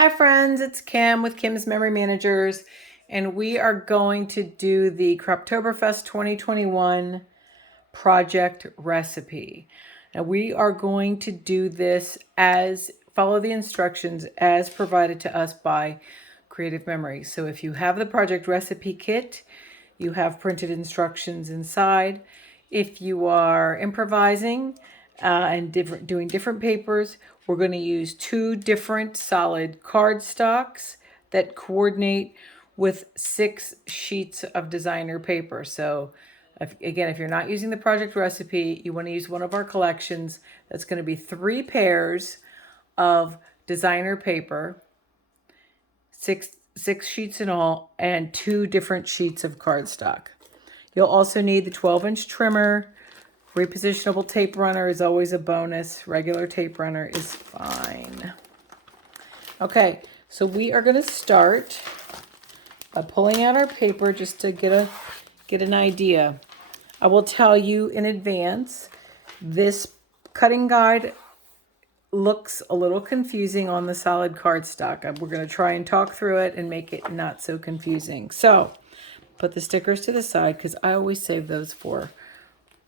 Hi friends, it's Kim with Kim's Memory Managers, and we are going to do the Croptoberfest 2021 project recipe. Now we are going to do this follow the instructions as provided to us by Creative Memory. So if you have the project recipe kit, you have printed instructions inside. If you are improvising and doing different papers, we're going to use 2 different solid cardstocks that coordinate with 6 sheets of designer paper. So if you're not using the project recipe, you want to use one of our collections. That's going to be 3 pairs of designer paper, six sheets in all, and 2 different sheets of cardstock. You'll also need the 12-inch trimmer. Repositionable tape runner is always a bonus. Regular tape runner is fine. Okay, so we are going to start by pulling out our paper just to get an idea. I will tell you in advance, this cutting guide looks a little confusing on the solid cardstock. We're going to try and talk through it and make it not so confusing. So put the stickers to the side because I always save those for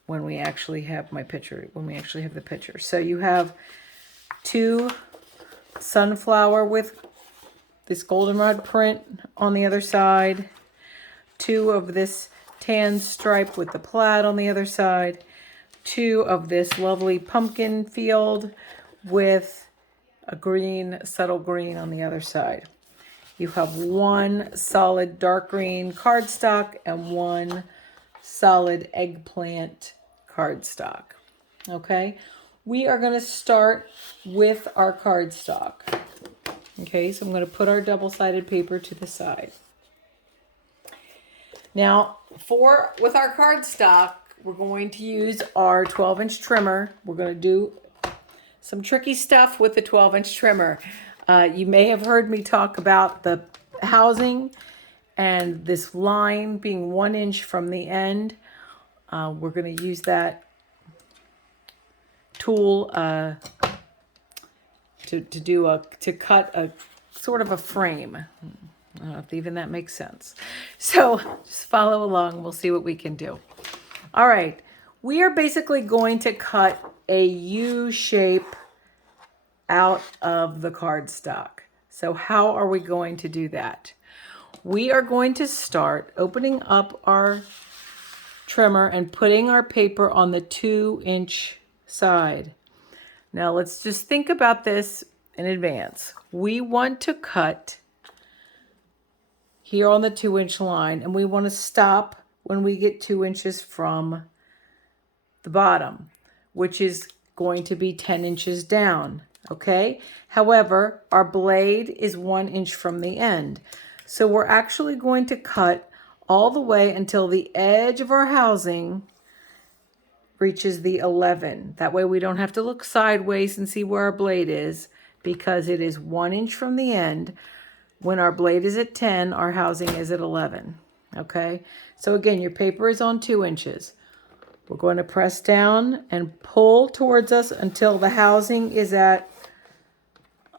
when we actually have the picture. So you have 2 sunflower with this goldenrod print on the other side, 2 of this tan stripe with the plaid on the other side, 2 of this lovely pumpkin field with a subtle green on the other side. You have 1 solid dark green cardstock and 1 solid eggplant cardstock. Okay, we are going to start with our cardstock. Okay, so I'm going to put our double-sided paper to the side. Now, with our cardstock, we're going to use our 12-inch trimmer. We're going to do some tricky stuff with the 12-inch trimmer. You may have heard me talk about the housing and this line being 1 inch from the end. We're going to use that tool to cut a sort of a frame. I don't know if even that makes sense. So just follow along. We'll see what we can do. All right. We are basically going to cut a U shape out of the cardstock. So how are we going to do that? We are going to start opening up our trimmer and putting our paper on the 2-inch side. Now let's just think about this in advance. We want to cut here on the 2-inch line, and we want to stop when we get 2 inches from the bottom, which is going to be 10 inches down. Okay. However, our blade is 1 inch from the end. So we're actually going to cut all the way until the edge of our housing reaches the 11. That way we don't have to look sideways and see where our blade is, because it is 1 inch from the end. When our blade is at 10, our housing is at 11. Okay. So again, your paper is on 2 inches. We're going to press down and pull towards us until the housing is at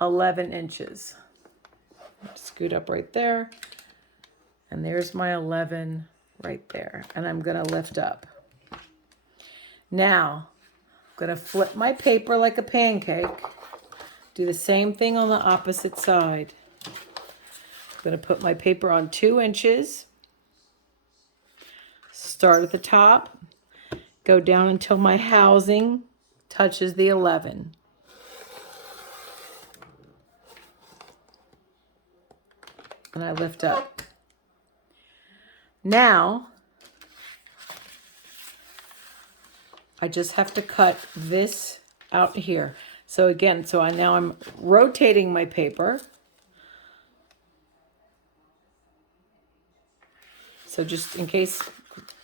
11 inches. Scoot up right there. And there's my 11 right there. And I'm going to lift up. Now, I'm going to flip my paper like a pancake. Do the same thing on the opposite side. I'm going to put my paper on 2 inches. Start at the top. Go down until my housing touches the 11. And I lift up. Now, I just have to cut this out here. So again, now I'm rotating my paper. So just in case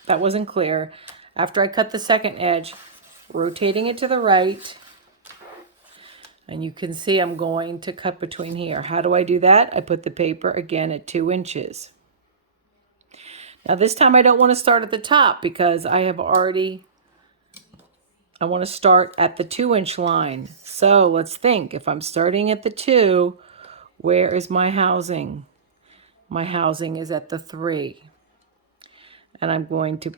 that wasn't clear, after I cut the second edge, rotating it to the right, and you can see I'm going to cut between here. How do I do that? I put the paper again at 2 inches. Now this time I don't want to start at the top because I want to start at the 2-inch line. So let's think, if I'm starting at the 2, Where is my housing? My housing is at the 3. And I'm going to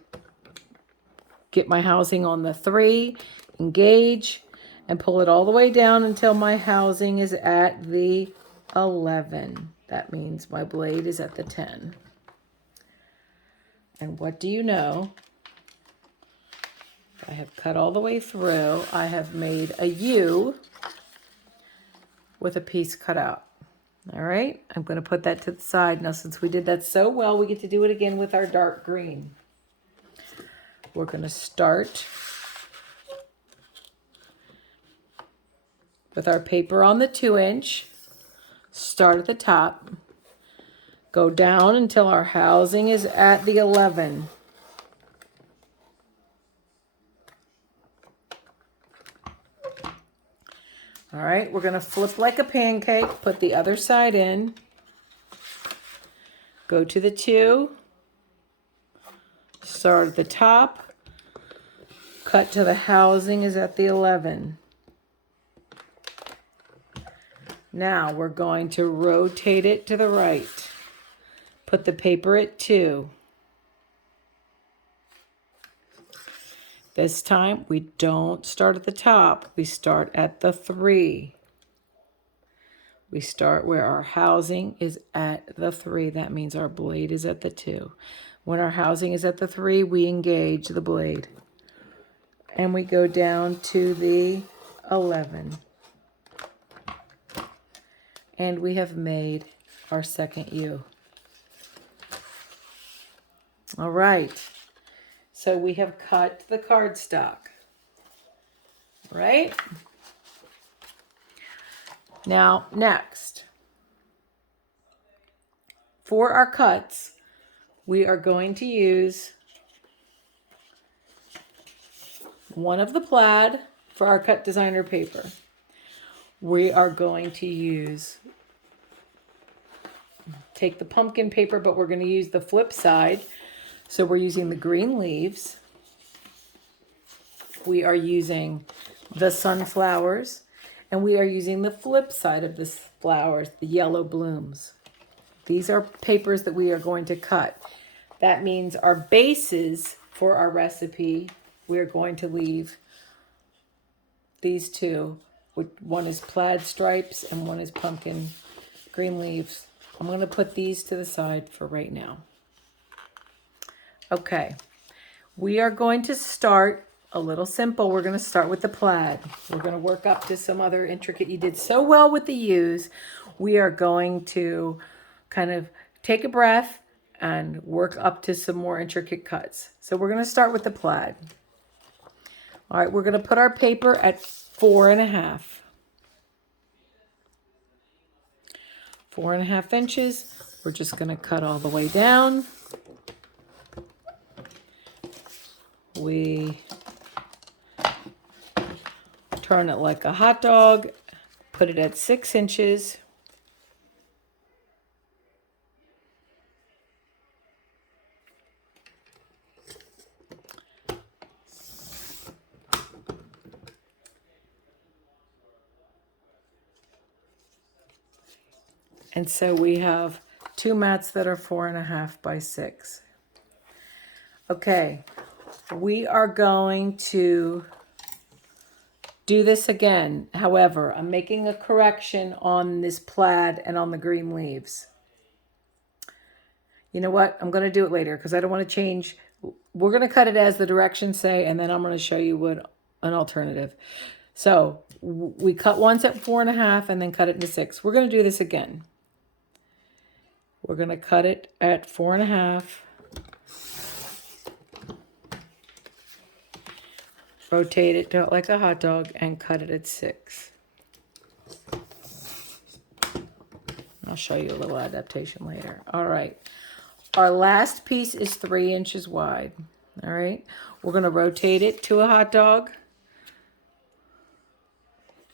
get my housing on the 3, engage, and pull it all the way down until my housing is at the 11. That means my blade is at the 10. And what do you know? I have cut all the way through. I have made a U with a piece cut out. All right, I'm going to put that to the side. Now, since we did that so well, we get to do it again with our dark green. We're going to start with our paper on the 2-inch. Start at the top. Go down until our housing is at the 11. All right, we're going to flip like a pancake, put the other side in, go to the 2, start at the top, cut to the housing is at the 11. Now we're going to rotate it to the right. Put the paper at 2. This time, we don't start at the top. We start at the 3. We start where our housing is at the 3. That means our blade is at the 2. When our housing is at the 3, we engage the blade. And we go down to the 11. And we have made our second U. All right. So we have cut the cardstock, right? Now, next, for our cuts, we are going to use one of the plaid for our cut designer paper. We are going to take the pumpkin paper, but we're going to use the flip side. So we're using the green leaves. We are using the sunflowers, and we are using the flip side of the flowers, the yellow blooms. These are papers that we are going to cut. That means our bases for our recipe, we are going to leave these 2. One is plaid stripes and one is pumpkin green leaves. I'm going to put these to the side for right now. Okay, we are going to start a little simple. We're going to start with the plaid. We're going to work up to some other intricate. You did so well with the U's. We are going to kind of take a breath and work up to some more intricate cuts. So we're going to start with the plaid. All right, we're going to put our paper at 4.5. 4.5 inches. We're just going to cut all the way down. We turn it like a hot dog, put it at 6 inches. And so we have 2 mats that are 4.5 by 6. Okay, we are going to do this again. However, I'm making a correction on this plaid and on the green leaves. You know what? I'm going to do it later because I don't want to change. We're going to cut it as the directions say, and then I'm going to show you what an alternative. So we cut once at 4.5 and then cut it into 6. We're going to do this again. We're going to cut it at 4.5. Rotate it to like a hot dog and cut it at 6. I'll show you a little adaptation later. All right. Our last piece is 3 inches wide. All right. We're going to rotate it to a hot dog.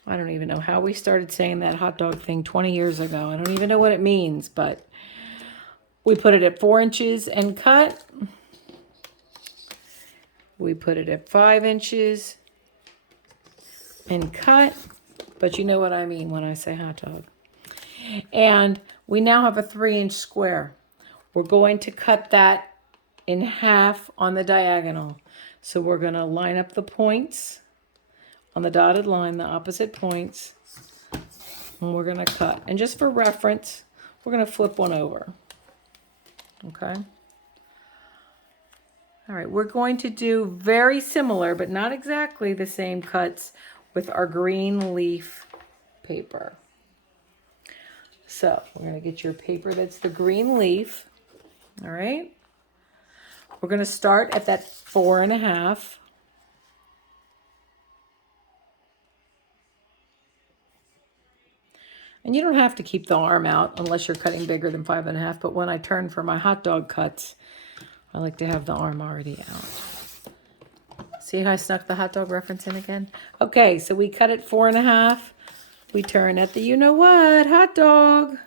I don't even know how we started saying that hot dog thing 20 years ago. I don't even know what it means, but we put it at 4 inches and cut. We put it at 5 inches and cut. But you know what I mean when I say hot dog. And we now have a 3-inch square. We're going to cut that in half on the diagonal. So we're going to line up the points on the dotted line, the opposite points, and we're going to cut. And just for reference, we're going to flip one over. Okay. All right, we're going to do very similar, but not exactly the same cuts with our green leaf paper. So we're going to get your paper that's the green leaf. All right. We're going to start at that 4.5. And you don't have to keep the arm out unless you're cutting bigger than 5.5. But when I turn for my hot dog cuts, I like to have the arm already out. See how I snuck the hot dog reference in again? Okay, so we cut it 4.5. We turn at the you-know-what hot dog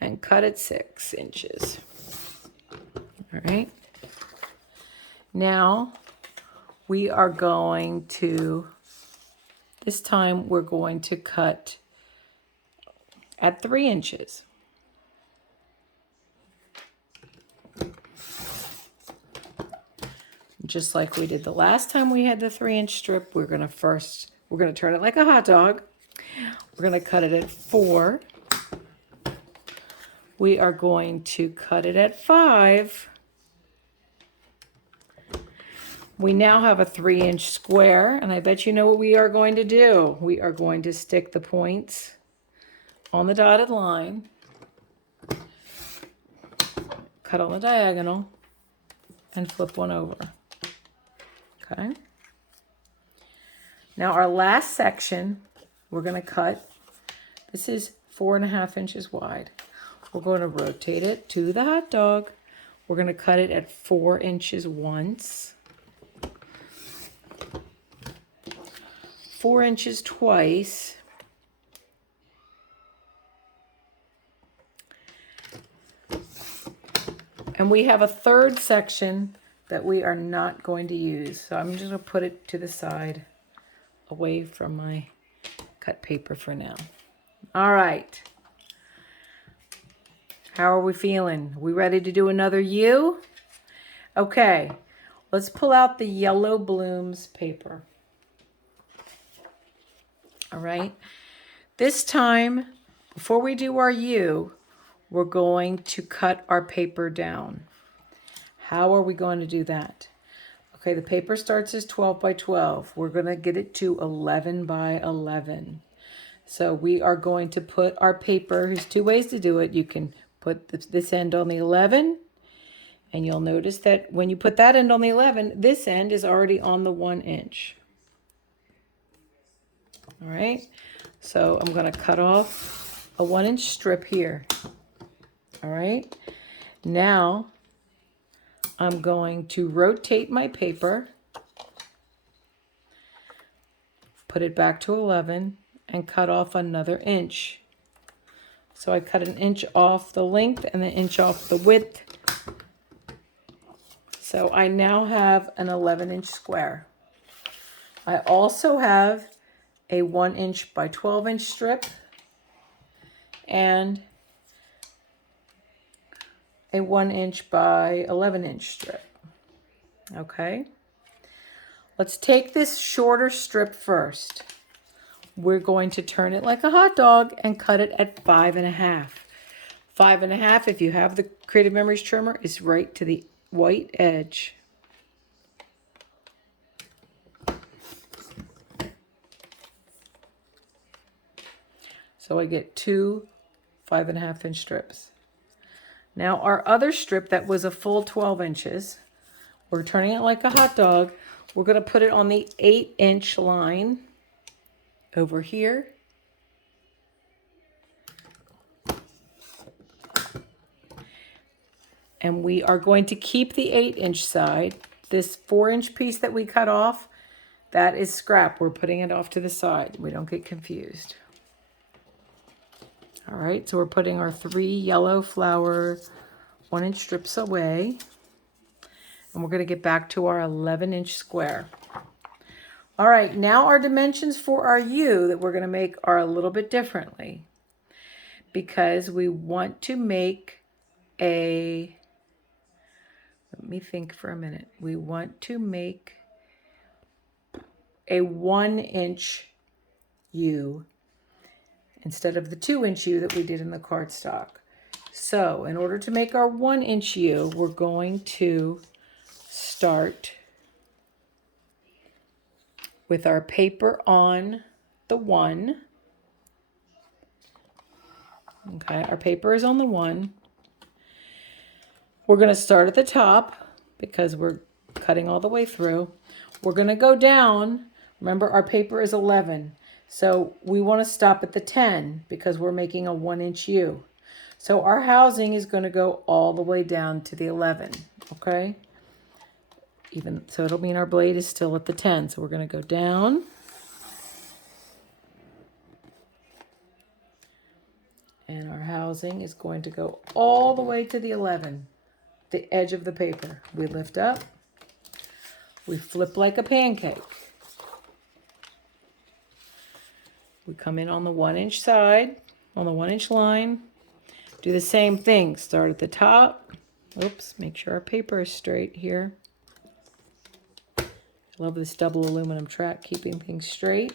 and cut it 6 inches. All right. Now we are going to, this time we're going to cut at 3 inches. Just like we did the last time we had the 3-inch strip, we're going to turn it like a hot dog. We're going to cut it at 4. We are going to cut it at 5. We now have a 3-inch square, and I bet you know what we are going to do. We are going to stick the points on the dotted line, cut on the diagonal, and flip one over. Okay. Now our last section, we're going to cut. This is 4.5 inches wide. We're going to rotate it to the hot dog. We're going to cut it at 4 inches once, 4 inches twice, and we have a third section that we are not going to use. So I'm just going to put it to the side away from my cut paper for now. All right. How are we feeling? Are we ready to do another U? Okay. Let's pull out the yellow blooms paper. All right. This time, before we do our U, we're going to cut our paper down. How are we going to do that? Okay, the paper starts as 12 by 12. We're going to get it to 11 by 11. So we are going to put our paper, there's 2 ways to do it. You can put this end on the 11, and you'll notice that when you put that end on the 11, this end is already on the 1 inch. All right, so I'm going to cut off a 1-inch strip here. All right, now I'm going to rotate my paper, put it back to 11, and cut off another inch. So I cut 1 inch off the length and 1 inch off the width. So I now have an 11-inch square. I also have a 1 inch by 12-inch strip and a 1 inch by 11-inch strip. Okay. Let's take this shorter strip first. We're going to turn it like a hot dog and cut it at 5.5. 5.5, if you have the Creative Memories trimmer, is right to the white edge. So I get 2 5.5-inch strips. Now our other strip that was a full 12 inches, we're turning it like a hot dog. We're going to put it on the 8-inch line over here. And we are going to keep the 8-inch side. This 4-inch piece that we cut off, that is scrap. We're putting it off to the side. We don't get confused. All right, so we're putting our 3 yellow flower 1-inch strips away. And we're going to get back to our 11-inch square. All right, now our dimensions for our U that we're going to make are a little bit differently. because we want to make let me think for a minute. We want to make a 1-inch U instead of the 2-inch U that we did in the cardstock. So in order to make our 1-inch U, we're going to start with our paper on the 1. Okay, our paper is on the 1. We're going to start at the top because we're cutting all the way through. We're going to go down. Remember, our paper is 11. So we want to stop at the 10 because we're making a 1-inch U. So our housing is going to go all the way down to the 11, okay? So it'll mean our blade is still at the 10. So we're going to go down. And our housing is going to go all the way to the 11, the edge of the paper. We lift up. We flip like a pancake. We come in on the 1-inch side, on the 1-inch line. Do the same thing. Start at the top. Oops, make sure our paper is straight here. I love this double aluminum track, keeping things straight.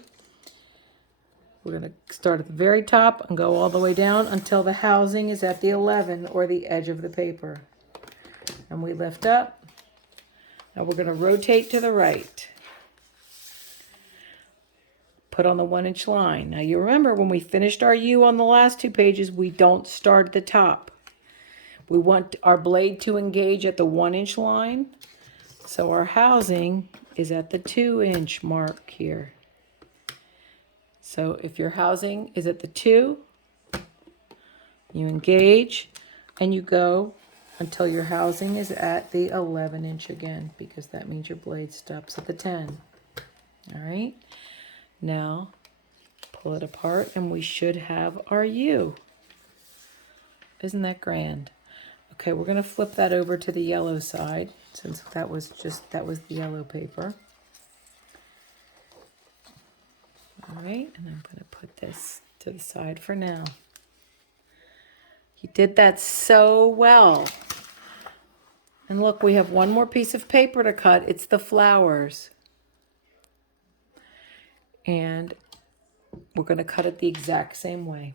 We're going to start at the very top and go all the way down until the housing is at the 11 or the edge of the paper. And we lift up. Now we're going to rotate to the right. Put on the 1-inch line. Now you remember when we finished our U on the last 2 pages, we don't start at the top. We want our blade to engage at the 1-inch line. So our housing is at the 2-inch mark here. So if your housing is at the 2, you engage and you go until your housing is at the 11-inch again, because that means your blade stops at the 10. All right. Now, pull it apart and we should have our U. Isn't that grand? Okay, we're going to flip that over to the yellow side since that was the yellow paper. All right, and I'm going to put this to the side for now. You did that so well. And look, we have one more piece of paper to cut. It's the flowers. And we're going to cut it the exact same way.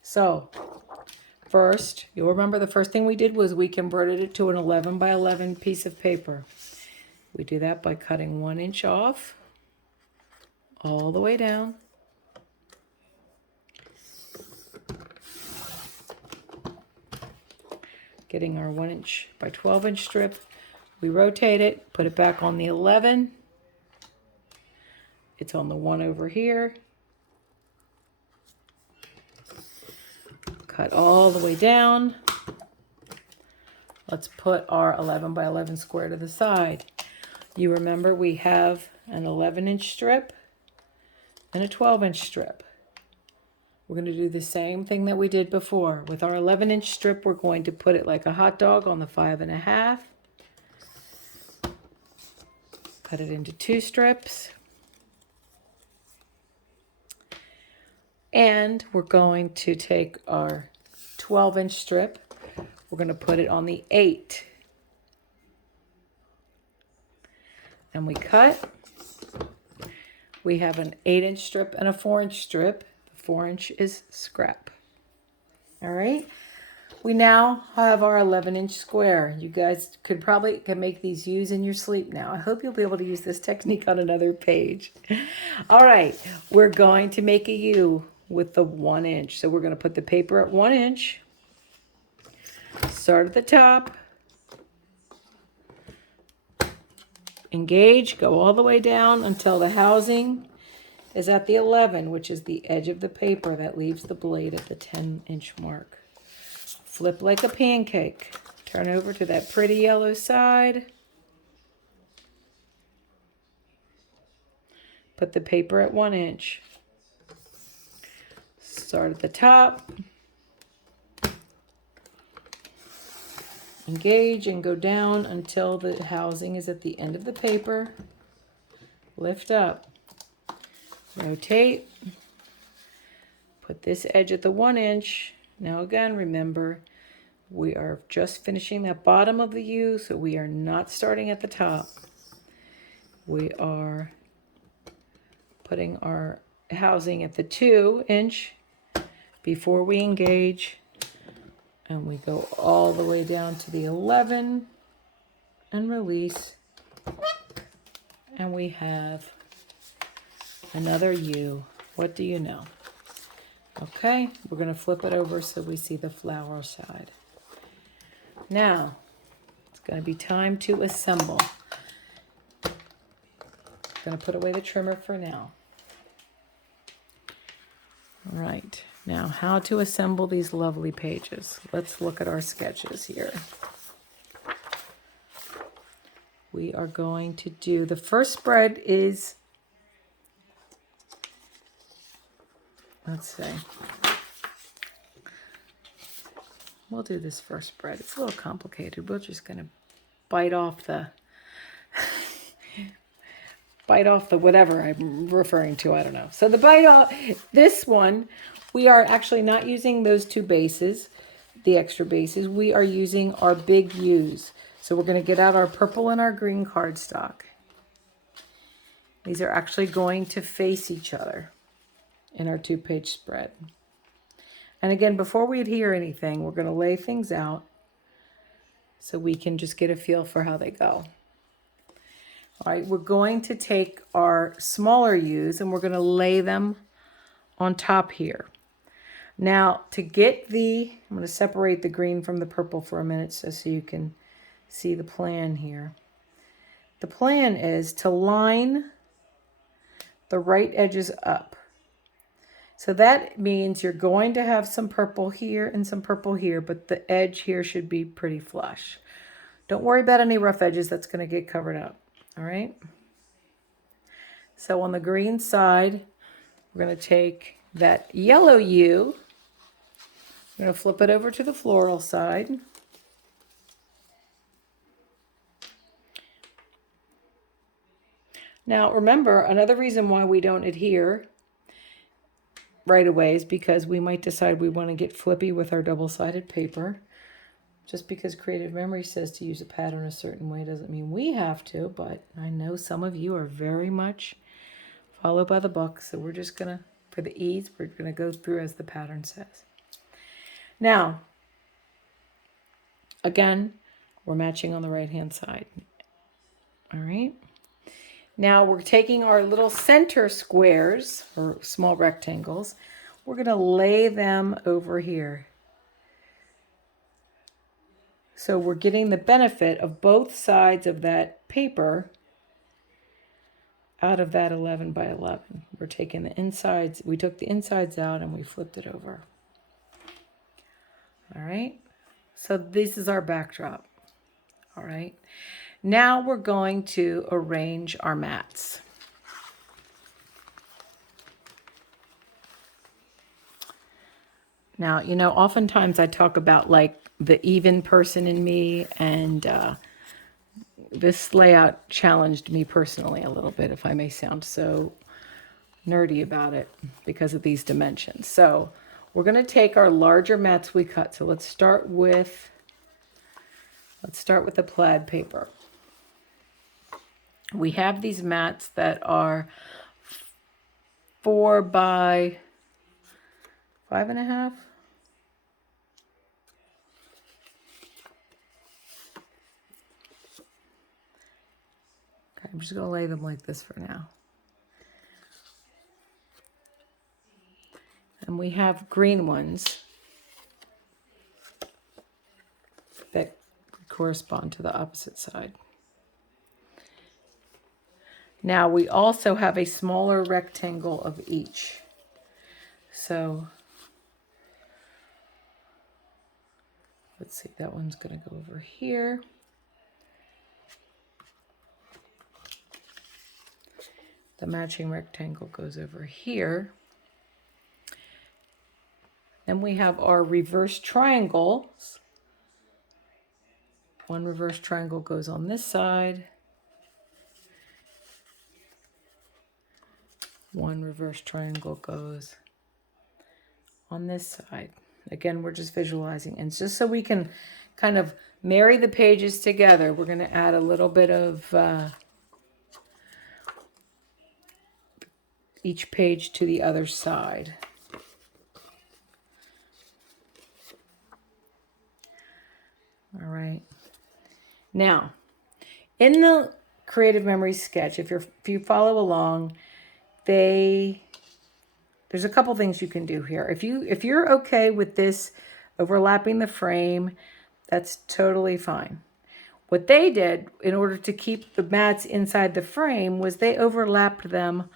So first, you'll remember the first thing we did was we converted it to an 11 by 11 piece of paper. We do that by cutting 1 inch off all the way down. Getting our 1 inch by 12 inch strip. We rotate it, put it back on the 11. It's on the 1 over here. Cut all the way down. Let's put our 11 by 11 square to the side. You remember we have an 11 inch strip and a 12 inch strip. We're going to do the same thing that we did before. With our 11 inch strip, we're going to put it like a hot dog on the 5.5. Cut it into 2 strips. And we're going to take our 12 inch strip. We're going to put it on the 8. And we cut. We have an 8 inch strip and a 4 inch strip. The 4 inch is scrap. All right. We now have our 11 inch square. You guys can make these U's in your sleep now. I hope you'll be able to use this technique on another page. All right. We're going to make a U with the 1 inch. So we're going to put the paper at 1 inch. Start at the top. Engage, go all the way down until the housing is at the 11, which is the edge of the paper that leaves the blade at the 10 inch mark. Flip like a pancake. Turn over to that pretty yellow side. Put the paper at 1 inch. Start at the top. Engage and go down until the housing is at the end of the paper. Lift up. Rotate. Put this edge at the 1 inch. Now again, remember, we are just finishing that bottom of the U, so we are not starting at the top. We are putting our housing at the 2 inch before we engage, and we go all the way down to the 11 and release, and we have another U. What do you know? Okay, we're going to flip it over so we see the flower side. Now, it's going to be time to assemble. Going to put away the trimmer for now. All right, now how to assemble these lovely pages. Let's look at our sketches here. We are going to do, the first spread is, let's see. We'll do this first spread. It's a little complicated. We're just going to bite off the whatever I'm referring to. I don't know. So the bite off, this one, we are actually not using those 2 bases, the extra bases. We are using our big U's. So we're going to get out our purple and our green cardstock. These are actually going to face each other in our 2-page spread. And again, before we adhere anything, we're going to lay things out so we can just get a feel for how they go. All right, we're going to take our smaller U's and we're going to lay them on top here. Now, to get I'm going to separate the green from the purple for a minute so you can see the plan here. The plan is to line the right edges up. So that means you're going to have some purple here and some purple here, but the edge here should be pretty flush. Don't worry about any rough edges. That's going to get covered up. All right. So on the green side, we're going to take that yellow U. I'm going to flip it over to the floral side. Now remember, another reason why we don't adhere right away is because we might decide we want to get flippy with our double-sided paper. Just because creative memory says to use a pattern a certain way doesn't mean we have to, but I know some of you are very much followed by the book, so we're just going to, for the ease, we're going to go through as the pattern says. Now, again, we're matching on the right-hand side. All right. Now we're taking our little center squares, or small rectangles. We're going to lay them over here. So we're getting the benefit of both sides of that paper out of that 11 by 11. We're taking the insides, we took the insides out and we flipped it over. All right, so this is our backdrop. All right, now we're going to arrange our mats. Now, you know, oftentimes I talk about like the even person in me, and this layout challenged me personally a little bit, if I may sound so nerdy about it, because of these dimensions. So we're going to take our larger mats we cut. So let's start with the plaid paper. We have these mats that are 4 by 5.5. Okay, I'm just going to lay them like this for now. And we have green ones that correspond to the opposite side. Now we also have a smaller rectangle of each. So let's see, that one's going to go over here. The matching rectangle goes over here. Then we have our reverse triangles. One reverse triangle goes on this side. One reverse triangle goes on this side. Again, we're just visualizing. And just so we can kind of marry the pages together, we're going to add a little bit of each page to the other side. All right. Now, in the Creative Memories sketch, if you follow along, there's a couple things you can do here. If you're okay with this overlapping the frame, that's totally fine. What they did in order to keep the mats inside the frame was they overlapped them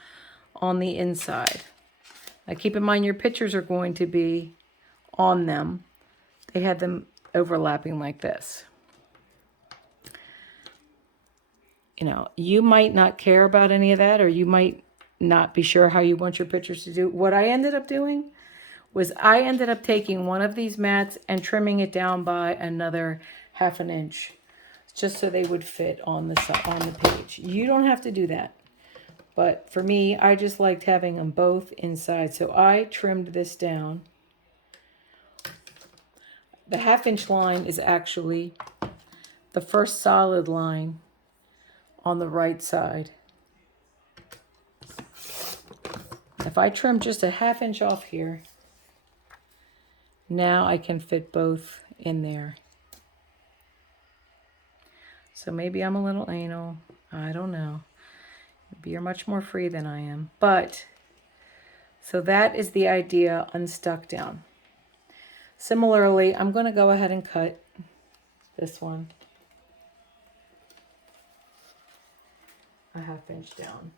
on the inside. Now keep in mind your pictures are going to be on them. They had them overlapping like this. You know, you might not care about any of that, or you might not be sure how you want your pictures to do. What I ended up doing was I ended up taking one of these mats and trimming it down by another 1/2 inch, just so they would fit on the page. You don't have to do that. But for me, I just liked having them both inside. So I trimmed this down. The 1/2 inch line is actually the first solid line on the right side. If I trim just a 1/2 inch off here, now I can fit both in there. So maybe I'm a little anal. I don't know. Maybe you're much more free than I am. But, so that is the idea unstuck down. Similarly, I'm going to go ahead and cut this one a 1/2 inch down.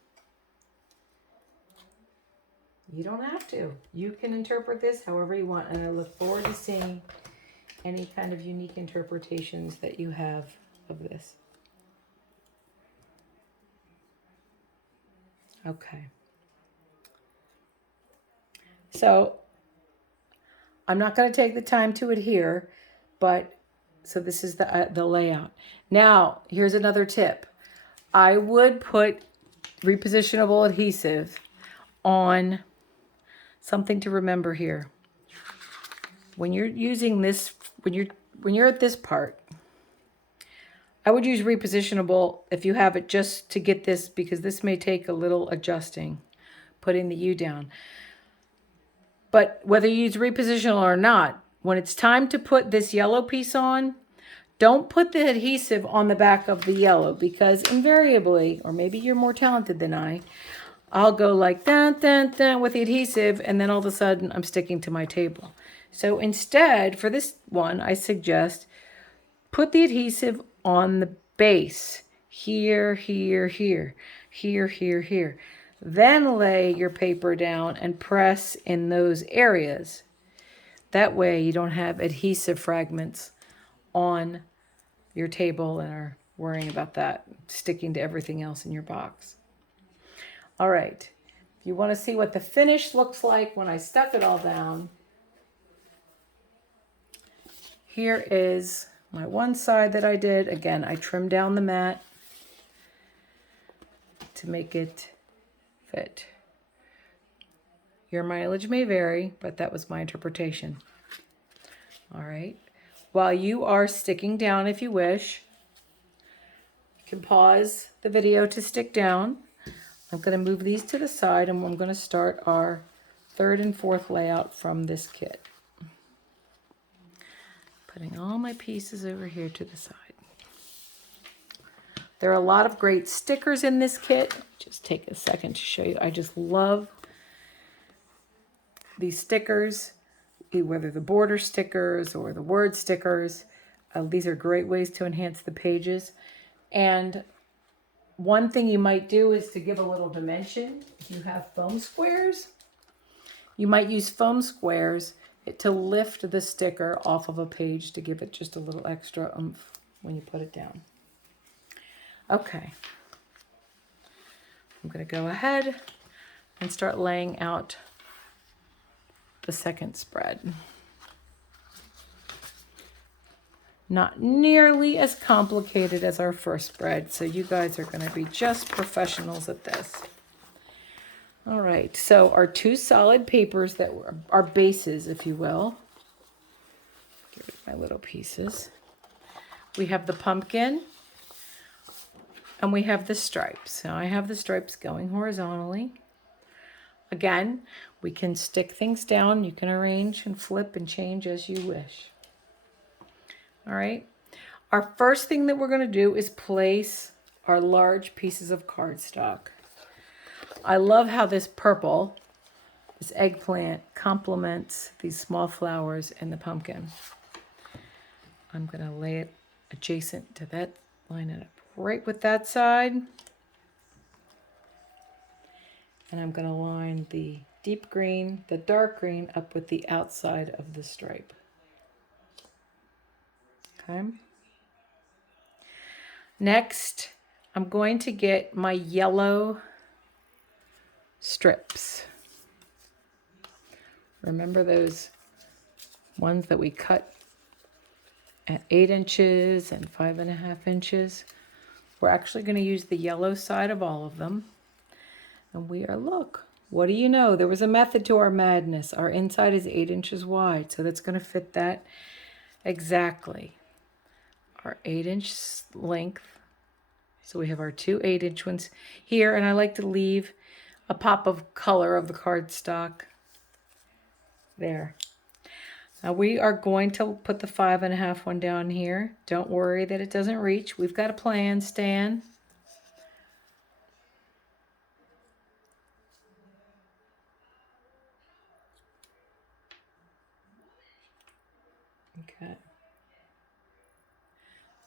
You don't have to. You can interpret this however you want, and I look forward to seeing any kind of unique interpretations that you have of this. Okay. So I'm not going to take the time to adhere, but so this is the layout. Now, here's another tip. I would put repositionable adhesive on something to remember here. When you're using this, when you're at this part, I would use repositionable if you have it just to get this, because this may take a little adjusting, putting the U down. But whether you use repositional or not, when it's time to put this yellow piece on, don't put the adhesive on the back of the yellow, because invariably, or maybe you're more talented than I'll go like dun, dun, dun with the adhesive, and then all of a sudden I'm sticking to my table. So instead, for this one, I suggest put the adhesive on the base. Here, here, here, here, here, here. Then lay your paper down and press in those areas. That way you don't have adhesive fragments on your table and are worrying about that sticking to everything else in your box. All right, if you want to see what the finish looks like when I stuck it all down, here is my one side that I did. Again, I trimmed down the mat to make it fit. Your mileage may vary, but that was my interpretation. All right. While you are sticking down, if you wish, you can pause the video to stick down. I'm going to move these to the side, and I'm going to start our 3rd and 4th layout from this kit. Putting all my pieces over here to the side. There are a lot of great stickers in this kit. Just take a second to show you. I just love these stickers, whether the border stickers or the word stickers. These are great ways to enhance the pages. And one thing you might do is to give a little dimension. If you have foam squares, you might use foam squares to lift the sticker off of a page to give it just a little extra oomph when you put it down. Okay. I'm going to go ahead and start laying out the second spread. Not nearly as complicated as our first spread, so you guys are going to be just professionals at this. All right, so our two solid papers that were our bases, if you will. Get rid of my little pieces. We have the pumpkin and we have the stripes. Now I have the stripes going horizontally. Again, we can stick things down. You can arrange and flip and change as you wish. All right. Our first thing that we're going to do is place our large pieces of cardstock. I love how this purple, this eggplant, complements these small flowers and the pumpkin. I'm going to lay it adjacent to that, line it up right with that side. And I'm going to line the deep green, the dark green up with the outside of the stripe. Okay. Next, I'm going to get my yellow strips. Remember those ones that we cut at 8 inches and 5.5 inches? We're actually going to use the yellow side of all of them. And we are, look, what do you know? There was a method to our madness. Our inside is 8 inches wide, so that's going to fit that exactly. Our 8-inch length. So we have our two 8-inch ones here, and I like to leave a pop of color of the cardstock there. Now we are going to put the 5.5 one down here. Don't worry that it doesn't reach. We've got a plan, Stan. Okay.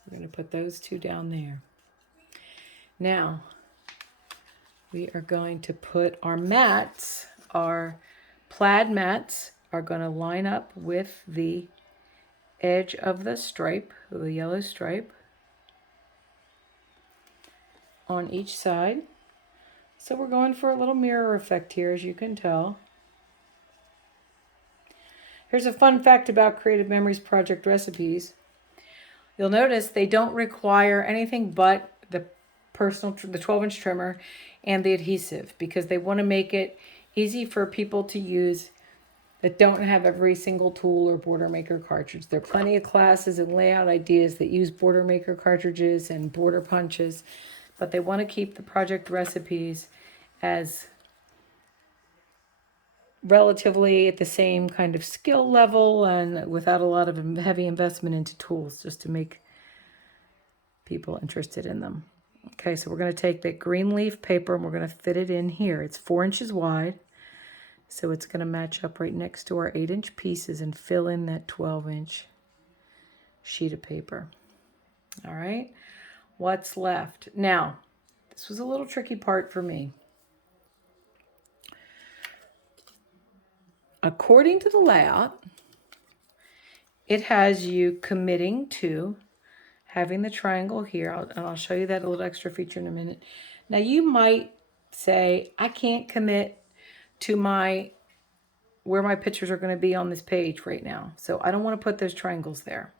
We're going to put those two down there. Now, we are going to put our mats, our plaid mats are going to line up with the edge of the stripe, the yellow stripe, on each side. So we're going for a little mirror effect here, as you can tell. Here's a fun fact about Creative Memories project recipes. You'll notice they don't require anything but the 12-inch trimmer and the adhesive, because they want to make it easy for people to use that don't have every single tool or border maker cartridge. There are plenty of classes and layout ideas that use border maker cartridges and border punches, but they want to keep the project recipes as relatively at the same kind of skill level and without a lot of heavy investment into tools, just to make people interested in them. Okay, so we're going to take that green leaf paper and we're going to fit it in here. It's 4 inches wide, so it's going to match up right next to our 8-inch pieces and fill in that 12-inch sheet of paper. All right, what's left? Now, this was a little tricky part for me. According to the layout, it has you committing to having the triangle here, and I'll show you that a little extra feature in a minute. Now you might say, I can't commit to where my pictures are going to be on this page right now, so I don't want to put those triangles there.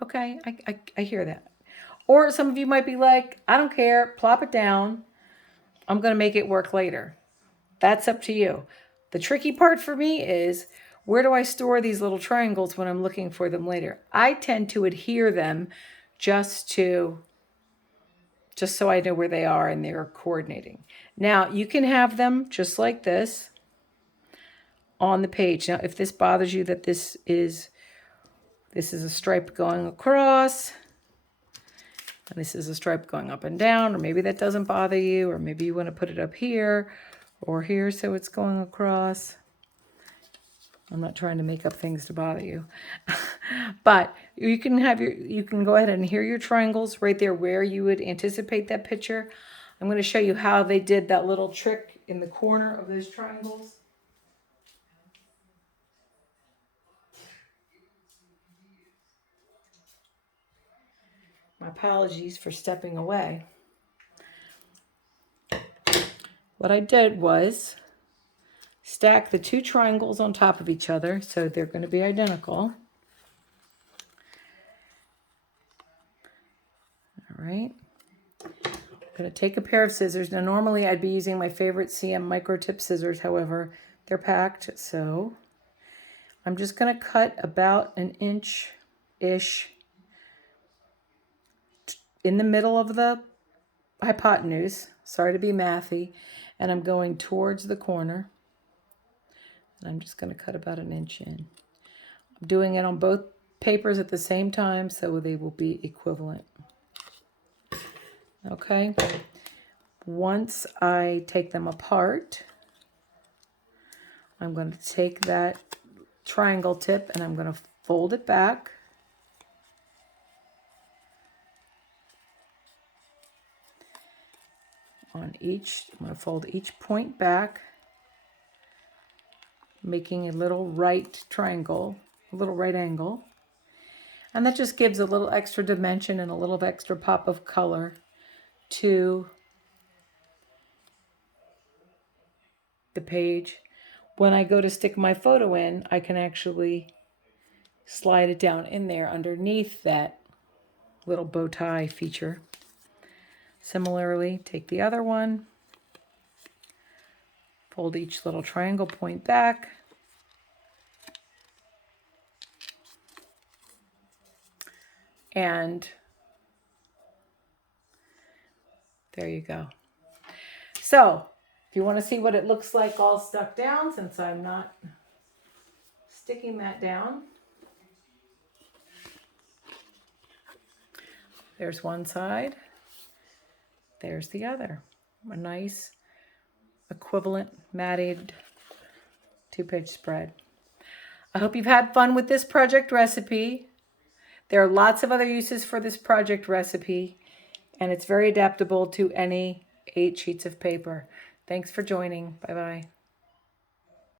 Okay, I hear that. Or some of you might be like, I don't care, plop it down. I'm going to make it work later. That's up to you. The tricky part for me is, where do I store these little triangles when I'm looking for them later? I tend to adhere them just so I know where they are and they're coordinating. Now, you can have them just like this on the page. Now, if this bothers you that this is a stripe going across, and this is a stripe going up and down, or maybe that doesn't bother you, or maybe you want to put it up here or here so it's going across. I'm not trying to make up things to bother you. But you can go ahead and hear your triangles right there where you would anticipate that picture. I'm going to show you how they did that little trick in the corner of those triangles. My apologies for stepping away. What I did was stack the two triangles on top of each other, so they're going to be identical. All right. I'm going to take a pair of scissors. Now, normally I'd be using my favorite CM micro tip scissors. However, they're packed. So I'm just going to cut about an inch-ish in the middle of the hypotenuse. Sorry to be mathy. And I'm going towards the corner. And I'm just going to cut about an inch in. I'm doing it on both papers at the same time so they will be equivalent. Okay. Once I take them apart, I'm going to take that triangle tip and I'm going to fold it back. On each, I'm going to fold each point back, making a little right triangle, a little right angle. And that just gives a little extra dimension and a little extra pop of color to the page. When I go to stick my photo in, I can actually slide it down in there underneath that little bow tie feature. Similarly, take the other one, fold each little triangle point back, and there you go. So, if you want to see what it looks like all stuck down, since I'm not sticking that down, there's one side, there's the other. A nice equivalent matted 2-page spread. I hope you've had fun with this project recipe. There are lots of other uses for this project recipe, and it's very adaptable to any 8 sheets of paper. Thanks for joining. Bye-bye.